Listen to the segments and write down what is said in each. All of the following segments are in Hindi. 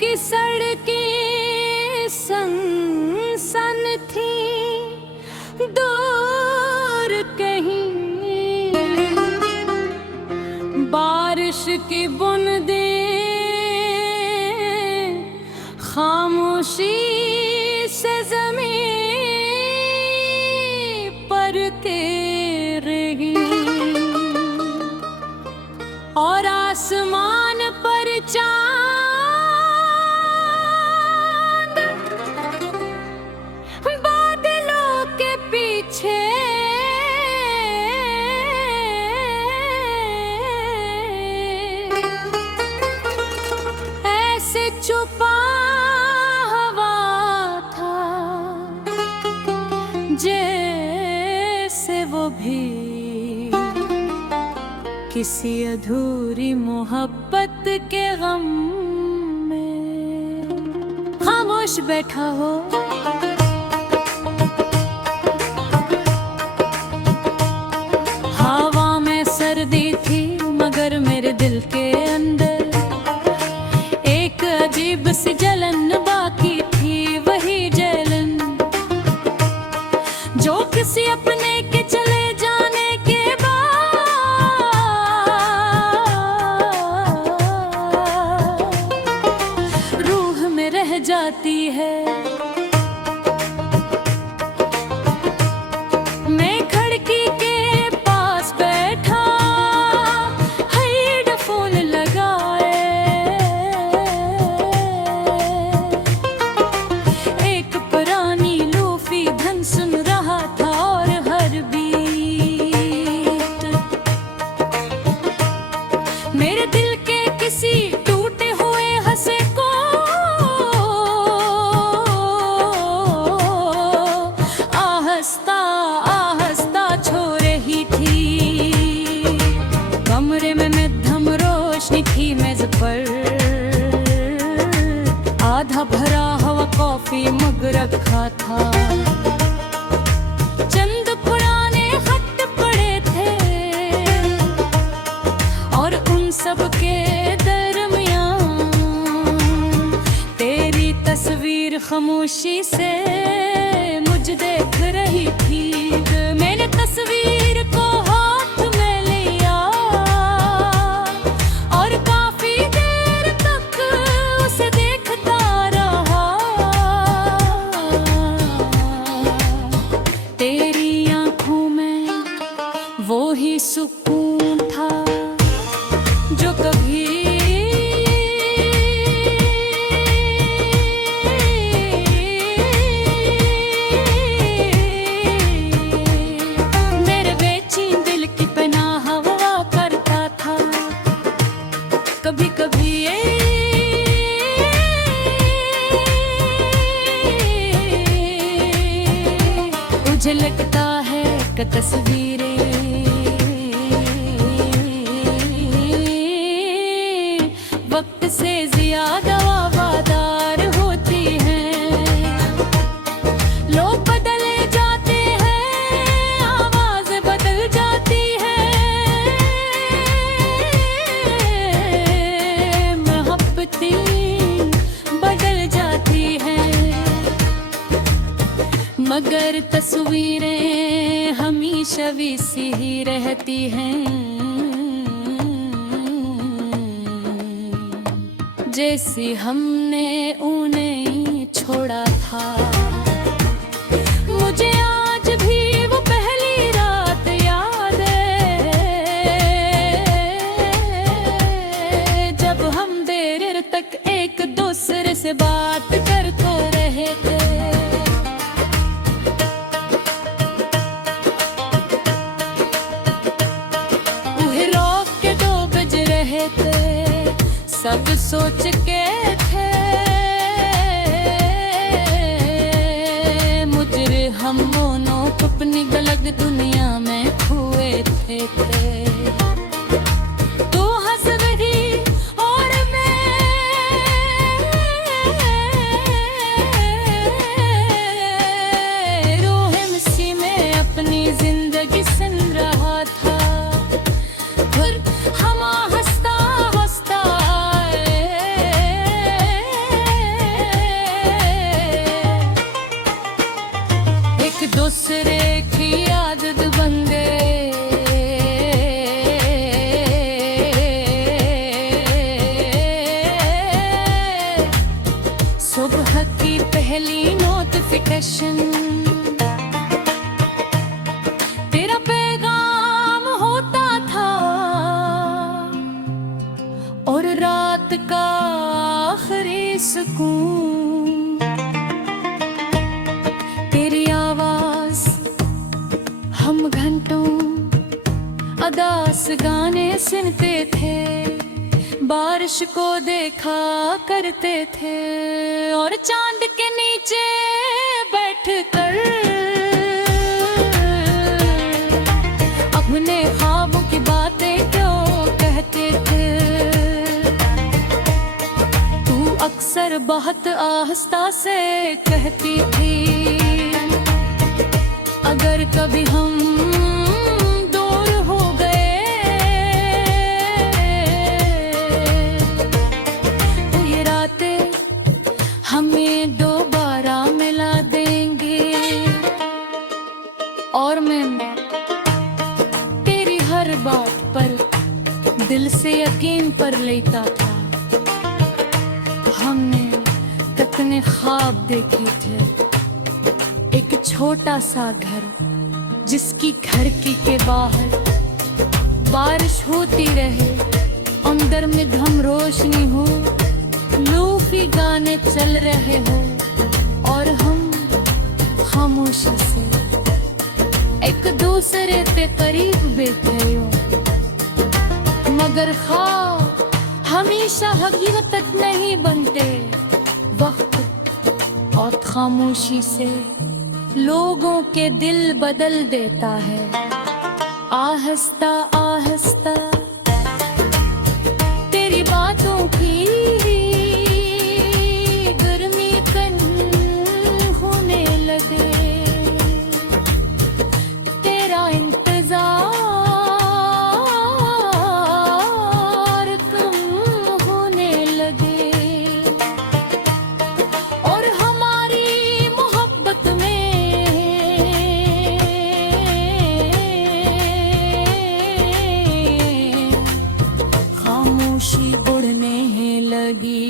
की सड़कें सनसन थी दूर कहीं, बारिश की बूंदें खामोशी से ज़मीं पर गिर रही और आसमान पर चाँद बादलों के पीछे ऐसे छुपा हुआ था जैसे वो भी किसी अधूरी मोहब्बत के गम में खामोश बैठा हो। हवा में सर्दी थी मगर मेरे दिल के अंदर एक अजीब सी जलन बाकी थी, वही जलन जो किसी अपने के चले जाने के जाती है। मैं खिड़की के पास बैठा हेडफोन लगाए, एक पुरानी लोफी धन सुन रहा था और हर बीट मेरे दिल के किसी टूटे हुए हंसे को आहिस्ता छो रही थी। कमरे में मध्यम रोशनी थी, मेज पर आधा भरा हुआ कॉफी मग रखा था, चंद पुराने खत पड़े थे और उन सब के दरमियान तेरी तस्वीर खामोशी से देख रही थी। मैंने तस्वीर को हाथ में लिया और काफी देर तक उसे देखता रहा। तेरी आंखों में वो ही सुकून था जो कभी कभी कभी मुझे लगता है कि तस्वीरें वक्त से ज्यादा वफादार होती हैं। लोग बदले जाते हैं, आवाज़ें बदल जाती हैं, बदल जाती हैं, मगर तस्वीरें हमेशा वैसी ही रहती हैं जैसी हमने उन्हें छोड़ा था। मुझे आज भी वो पहली रात याद है जब हम देर तक एक दूसरे से बात करते रहे थे। वही रात के 2 बज रहे थे, सब सोच के थे मुझे हम दोनों अपनी गलत दुनिया में खोए थे। तू हंस रही और मैं रोहे मिसी में अपनी जिंदगी सुन रहा था, फिर हम हंसता हंसता एक दूसरे की आदत बन गए। सुबह की पहली नोटिफिकेशन तेरा पैगाम होता था, और रात का आखिरी सुकून तेरी आवाज। हम घंटों अदास गाने सुनते थे, बारिश को देखा करते थे, और चांद के नीचे बैठकर अपने ख्वाबों की बातें क्यों कहते थे। तू अक्सर बहुत आहिस्ता से कहती थी, अगर कभी हम दूर हो गए तो ये रातें हमें दोबारा मिला देंगे। और मैं तेरी हर बात पर दिल से यकीन कर लेता था। हमने कितने ख्वाब देखे थे, एक छोटा सा घर जिसकी खिड़की के बाहर बारिश होती रहे, अंदर में घम रोशनी हो, लूफी गाने चल रहे हो, और हम खामोशी से एक दूसरे के करीब बैठे हो। मगर ख्वाब हमेशा हकीकत नहीं बनते। वक्त और खामोशी से लोगों के दिल बदल देता है। आहिस्ता आहिस्ता तेरी बातों की गर्मी कम होने लगे, तेरा इंतजार कम होने लगे, और हमारी मोहब्बत में खामोशी उड़ने लगी।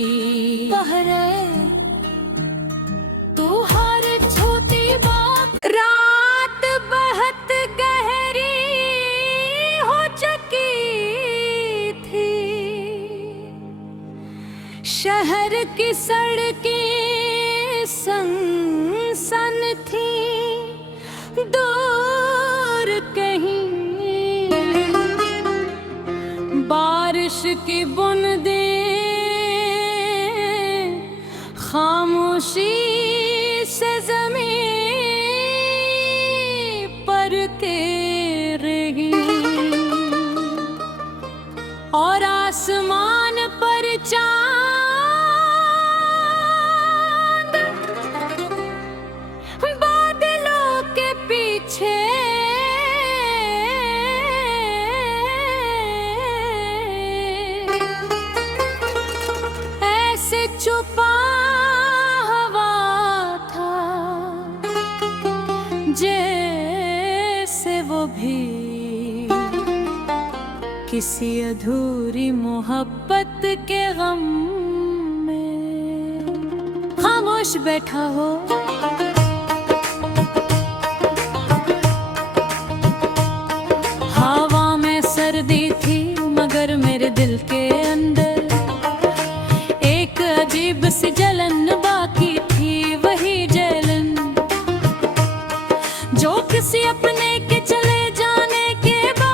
तू हर छोटी बात, रात बहुत गहरी हो चुकी थी, शहर की सड़कें सनसन थी, दूर कहीं बारिश की बूंदें खामोशी से ज़मीं पर गिर रही, और आसमान पर चांद बादलों के पीछे ऐसे छुपा हुआ था, जैसे वो भी किसी अधूरी मोहब्बत के गम में खामोश बैठा हो। हवा में सर्दी थी, मगर मेरे दिल के अंदर एक अजीब सी जलन बाकी थी, वही जलन जो किसी अपने के चले जाने के बाद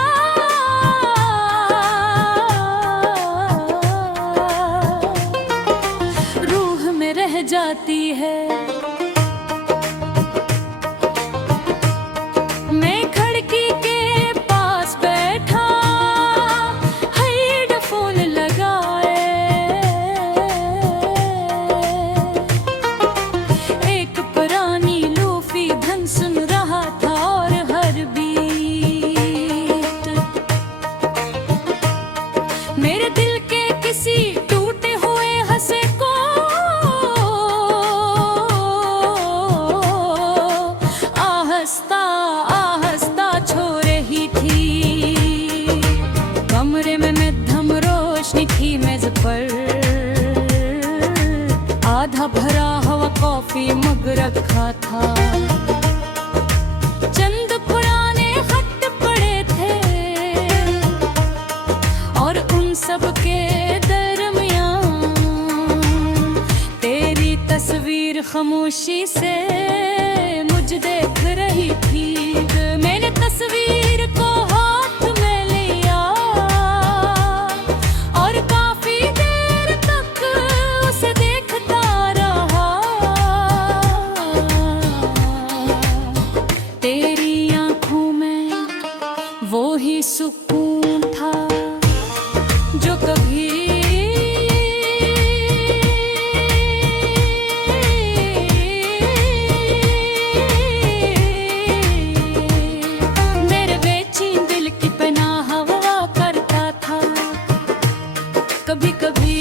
रूह में रह जाती है। मैं खिड़की के पास बैठा हेडफोन लगाए, एक पुरानी लूफी धुन सुन रहा था, और हर खामोशी से मुझ देख रही थी। मैंने तस्वीर को हाथ में लिया और काफी देर तक उसे देखता रहा। तेरी आंखों में वो ही सुकून था जो कभी मेरे बेचैन दिल की पनाह हुआ करता था। कभी कभी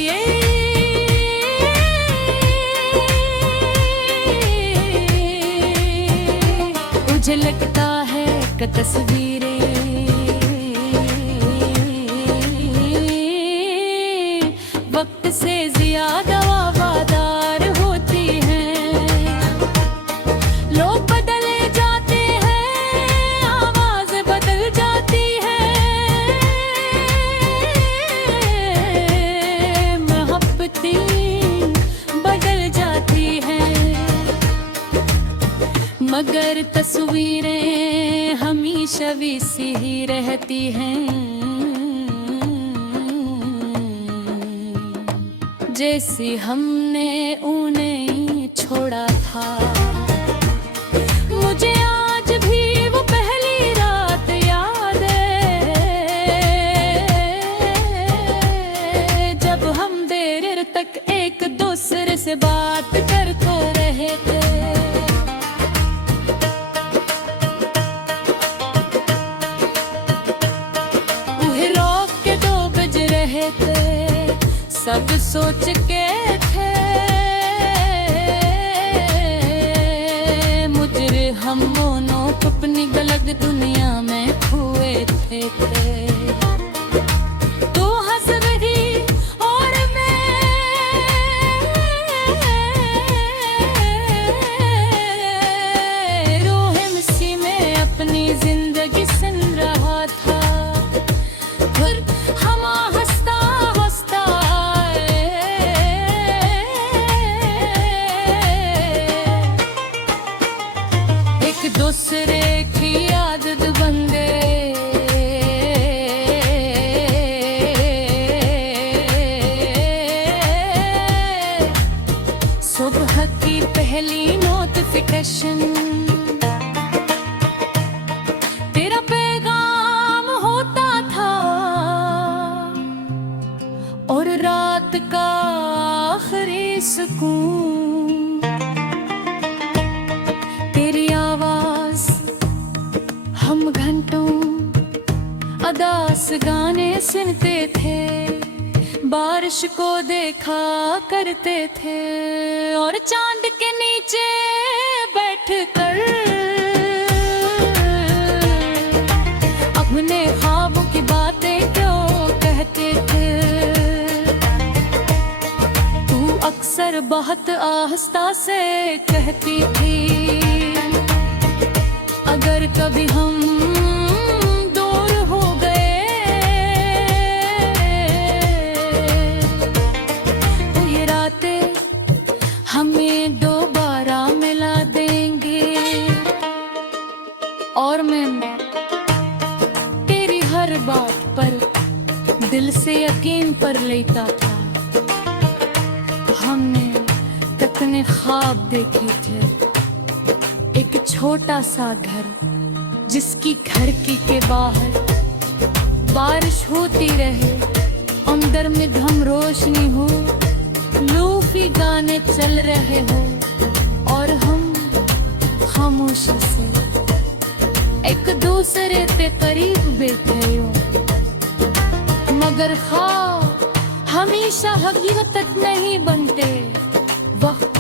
मुझे लगता है कि तस्वीरें वक्त से ज्यादा वफादार होती हैं। लोग बदले जाते हैं, आवाज बदल जाती है, मोहब्बतें बदल जाती हैं, मगर तस्वीरें हमेशा वैसी ही रहती हैं जैसे हमने उन्हें छोड़ा था। मुझे आज भी वो पहली रात याद है जब हम देर तक एक दूसरे से बात करते रहे थे। सब सोच के थे मुझे हम दोनों अपनी गलत दुनिया में खोए थे। तू हंस रही और मैं रूह मिसी में अपनी जिंदगी सुन रहा था। फिर हम हंसता हंसता एक दूसरे की आदत बन गए। सुबह की पहली नोटिफिकेशन तेरा पैगाम होता था और रात का आखिरी सुकून तेरी आवाज। हम घंटों अदास गाने सुनते थे, बारिश को देखा करते थे और चांद के नीचे बैठकर अपने ख्वाबों की बातें क्यों कहते थे। तू अक्सर बहुत आहिस्ता से कहती थी अगर कभी हम दूर हो गए तो ये रातें हमें दोबारा मिला देंगे। और मैं तेरी हर बात पर दिल से यकीन कर लेता था। हमने कितने ख्वाब देखे थे, एक छोटा सा घर जिसकी खिड़की के बाहर बारिश होती रहे, अंदर में धम रोशनी हो, लूफी गाने चल रहे हो और हम खामोशी से एक दूसरे के करीब बैठे हो। मगर ख्वाब हमेशा हकीकत नहीं बनते। वक्त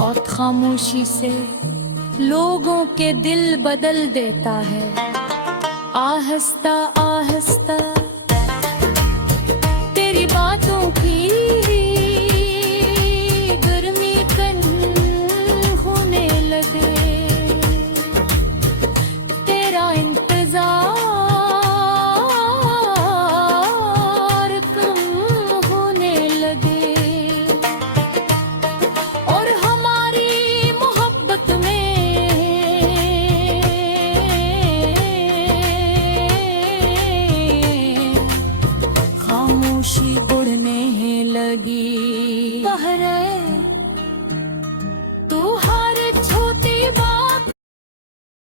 और खामोशी से लोगों के दिल बदल देता है, आहिस्ता आहिस्ता।